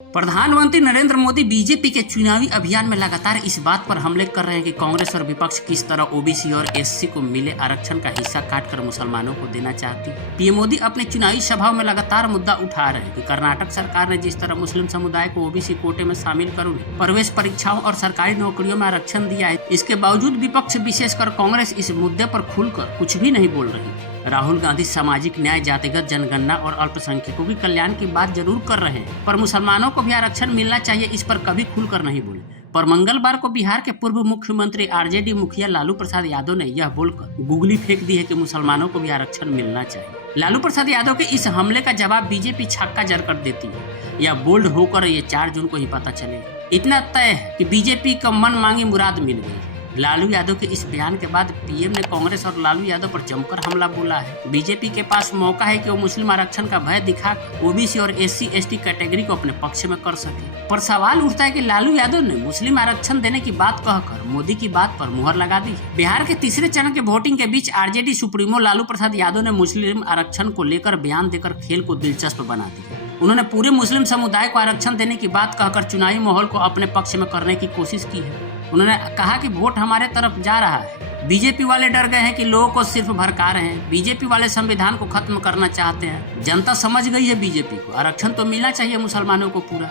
प्रधानमंत्री नरेंद्र मोदी बीजेपी के चुनावी अभियान में लगातार इस बात पर हमले कर रहे हैं कि कांग्रेस और विपक्ष किस तरह ओबीसी और एससी को मिले आरक्षण का हिस्सा काटकर मुसलमानों को देना चाहती है। पीएम मोदी अपने चुनावी सभाओं में लगातार मुद्दा उठा रहे हैं कि कर्नाटक सरकार ने जिस तरह मुस्लिम समुदाय को ओबीसी कोटे में शामिल कर उन्हें प्रवेश परीक्षाओं और सरकारी नौकरियों में आरक्षण दिया है, इसके बावजूद विपक्ष विशेषकर कांग्रेस इस मुद्दे पर खुलकर कुछ भी नहीं बोल रही। राहुल गांधी सामाजिक न्याय, जातिगत जनगणना और अल्पसंख्यकों के कल्याण की बात जरूर कर रहे हैं, पर मुसलमानों को भी आरक्षण मिलना चाहिए इस पर कभी खुलकर नहीं बोले। पर मंगलवार को बिहार के पूर्व मुख्यमंत्री आरजेडी मुखिया लालू प्रसाद यादव ने यह बोलकर गुगली फेंक दी है कि मुसलमानों को भी आरक्षण मिलना चाहिए। लालू प्रसाद यादव के इस हमले का जवाब बीजेपी छक्का जड़ कर देती है। यह बोल्ड होकर ये 4 जून को ही पता चलेगा। इतना तय है कि बीजेपी का मन मांगी मुराद मिल गई। लालू यादव के इस बयान के बाद पीएम ने कांग्रेस और लालू यादव पर जमकर हमला बोला है। बीजेपी के पास मौका है कि वो मुस्लिम आरक्षण का भय दिखाकर ओबीसी और एससी एसटी कैटेगरी को अपने पक्ष में कर सके। पर सवाल उठता है कि लालू यादव ने मुस्लिम आरक्षण देने की बात कहकर मोदी की बात पर मुहर लगा दी है। बिहार के तीसरे चरण के वोटिंग के बीच आरजेडी सुप्रीमो लालू प्रसाद यादव ने मुस्लिम आरक्षण को लेकर बयान देकर खेल को दिलचस्प बना दिया। उन्होंने पूरे मुस्लिम समुदाय को आरक्षण देने की बात कहकर चुनावी माहौल को अपने पक्ष में करने की कोशिश की है। उन्होंने कहा कि वोट हमारे तरफ जा रहा है। बीजेपी वाले डर गए हैं कि लोगों को सिर्फ भड़का रहे हैं। बीजेपी वाले संविधान को खत्म करना चाहते हैं। जनता समझ गई है बीजेपी को, आरक्षण तो मिलना चाहिए मुसलमानों को पूरा।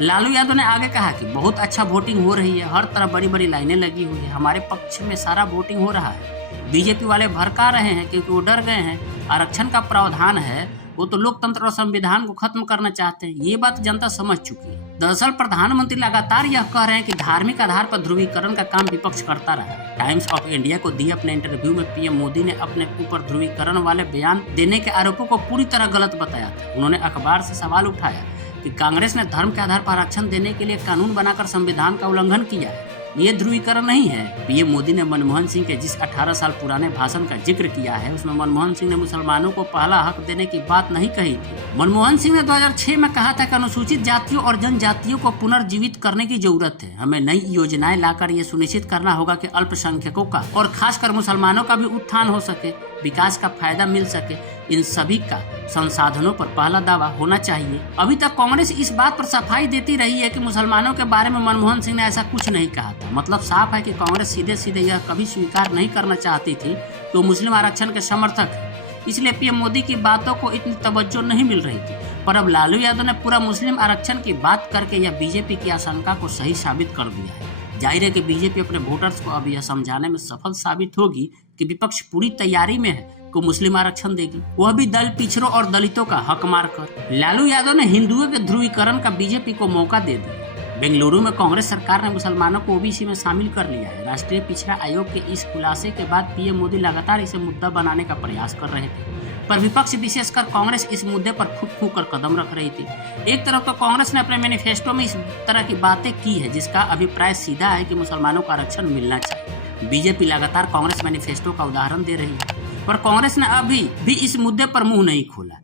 लालू यादव ने आगे कहा कि बहुत अच्छा वोटिंग हो रही है, हर तरफ बड़ी बड़ी लाइनें लगी हुई है, हमारे पक्ष में सारा वोटिंग हो रहा है। बीजेपी वाले भड़का रहे हैं क्योंकि वो डर गए हैं। आरक्षण का प्रावधान है, वो तो लोकतंत्र और संविधान को खत्म करना चाहते हैं। ये बात जनता समझ चुकी है। दरअसल प्रधानमंत्री लगातार यह कह रहे हैं कि धार्मिक आधार पर ध्रुवीकरण का काम विपक्ष करता रहा है। टाइम्स ऑफ इंडिया को दिए अपने इंटरव्यू में पीएम मोदी ने अपने ऊपर ध्रुवीकरण वाले बयान देने के आरोपों को पूरी तरह गलत बताया था। उन्होंने अखबार से सवाल उठाया कि कांग्रेस ने धर्म के आधार पर आरक्षण देने के लिए कानून बनाकर संविधान का उल्लंघन किया है। ये ध्रुवीकरण नहीं है। पीएम मोदी ने मनमोहन सिंह के जिस 18 साल पुराने भाषण का जिक्र किया है, उसमें मनमोहन सिंह ने मुसलमानों को पहला हक देने की बात नहीं कही थी। मनमोहन सिंह ने 2006 में कहा था कि अनुसूचित जातियों और जनजातियों को पुनर्जीवित करने की जरूरत है। हमें नई योजनाएं लाकर ये सुनिश्चित करना होगा कि अल्पसंख्यकों का और खासकर मुसलमानों का भी उत्थान हो सके, विकास का फायदा मिल सके। इन सभी का संसाधनों पर पहला दावा होना चाहिए। अभी तक कांग्रेस इस बात पर सफाई देती रही है कि मुसलमानों के बारे में मनमोहन सिंह ने ऐसा कुछ नहीं कहा था। मतलब साफ है कि कांग्रेस सीधे सीधे यह कभी स्वीकार नहीं करना चाहती थी कि वो मुस्लिम आरक्षण के समर्थक है, इसलिए पीएम मोदी की बातों को इतनी तवज्जो नहीं मिल रही थी। पर अब लालू यादव ने पूरा मुस्लिम आरक्षण की बात करके यह बीजेपी की आशंका को सही साबित कर दिया है। जाहिर है कि बीजेपी अपने वोटर्स को अब यह समझाने में सफल साबित होगी कि विपक्ष पूरी तैयारी में है को मुस्लिम आरक्षण देगी, वह भी दल पिछड़ों और दलितों का हक मारकर। लालू यादव ने हिंदुओं के ध्रुवीकरण का बीजेपी को मौका दे दिया। बेंगलुरु में कांग्रेस सरकार ने मुसलमानों को ओबीसी में शामिल कर लिया है। राष्ट्रीय पिछड़ा आयोग के इस खुलासे के बाद पीएम मोदी लगातार इसे मुद्दा बनाने का प्रयास कर रहे थे, पर विपक्ष विशेषकर कांग्रेस इस मुद्दे पर फूंक फूंक कर कदम रख रही थी। एक तरफ तो कांग्रेस ने अपने मैनिफेस्टो में इस तरह की बातें की है जिसका अभिप्राय सीधा है कि मुसलमानों को आरक्षण मिलना चाहिए। बीजेपी लगातार कांग्रेस मैनिफेस्टो का उदाहरण दे रही है, पर कांग्रेस ने अभी भी इस मुद्दे पर मुंह नहीं खोला।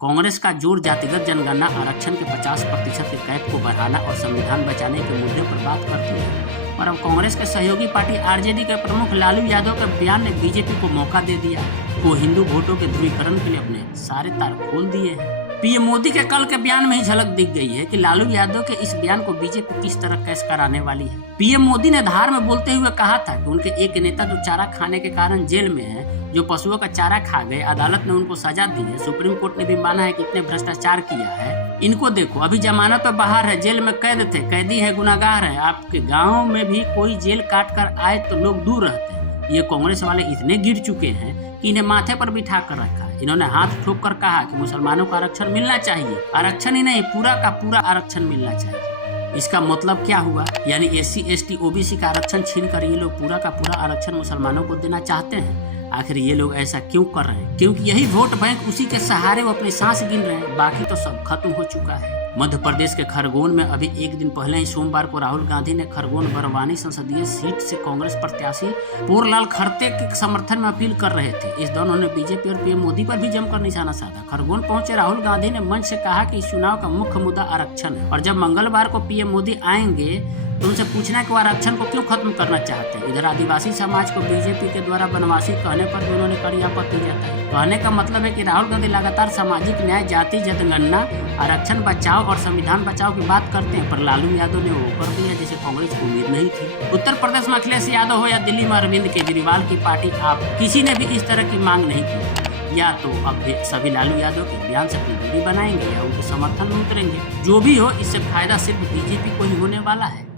कांग्रेस का जोर जातिगत जनगणना, आरक्षण के 50% के कैप को बढ़ाना और संविधान बचाने के मुद्दे पर बात करती है। पर अब कांग्रेस के सहयोगी पार्टी आरजेडी के प्रमुख लालू यादव के बयान ने बीजेपी को मौका दे दिया है। वो हिंदू वोटों के ध्रुवीकरण के लिए अपने सारे तार खोल दिए हैं। पीएम मोदी के कल के बयान में ही झलक दिख गई है कि लालू यादव के इस बयान को बीजेपी किस तरह कैश कराने वाली है। पीएम मोदी ने धार में बोलते हुए कहा था कि उनके एक नेता जो चारा खाने के कारण जेल में है, जो पशुओं का चारा खा गए, अदालत ने उनको सजा दी है। सुप्रीम कोर्ट ने भी माना है कि इतने भ्रष्टाचार किया है। इनको देखो, अभी जमानत पर बाहर है, जेल में कैद थे, कैदी है, गुनाहगार है। आपके गाँव में भी कोई जेल काट कर आए तो लोग दूर रहते हैं। ये कांग्रेस वाले इतने गिर चुके हैं कि इन्हें माथे पर बिठा कर रखा है। इन्होंने हाथ ठोक कर कहा कि मुसलमानों को आरक्षण मिलना चाहिए। आरक्षण ही नहीं, पूरा का पूरा आरक्षण मिलना चाहिए। इसका मतलब क्या हुआ? यानी एससी एसटी ओबीसी का आरक्षण छीन कर ये लोग पूरा का पूरा आरक्षण मुसलमानों को देना चाहते हैं। आखिर ये लोग ऐसा क्यों कर रहे हैं? क्योंकि यही वोट बैंक, उसी के सहारे वो अपनी सांस गिन रहे हैं। बाकी तो सब खत्म हो चुका है। मध्य प्रदेश के खरगोन में अभी एक दिन पहले ही सोमवार को राहुल गांधी ने खरगोन बरवानी संसदीय सीट से कांग्रेस प्रत्याशी पोरलाल खरते के समर्थन में अपील कर रहे थे। इस दौरान उन्होंने बीजेपी और पीएम मोदी पर भी जमकर निशाना साधा। खरगोन पहुंचे राहुल गांधी ने मंच से कहा कि इस चुनाव का मुख्य मुद्दा आरक्षण है और जब मंगलवार को पीएम मोदी आएंगे तो उनसे पूछना कि वो आरक्षण को क्यों खत्म करना चाहते हैं। इधर आदिवासी समाज को बीजेपी के द्वारा बनवासी कहने कहने पर भी उन्होंने कड़ी आपत्ति जताई। कहने का मतलब है कि राहुल गांधी लगातार सामाजिक न्याय, जाति जनगणना, आरक्षण बचाओ और संविधान बचाओ की बात करते हैं, पर लालू यादव ने वो कर दिया जैसे कांग्रेस को उम्मीद नहीं थी। उत्तर प्रदेश में अखिलेश यादव हो या दिल्ली में अरविंद केजरीवाल की पार्टी, आप किसी ने भी इस तरह की मांग नहीं की। या तो अब सभी लालू यादव के बयान से अपनी दूरी बनाएंगे या उनके समर्थन में उतरेंगे। जो भी हो, इससे फायदा सिर्फ बीजेपी को ही होने वाला है।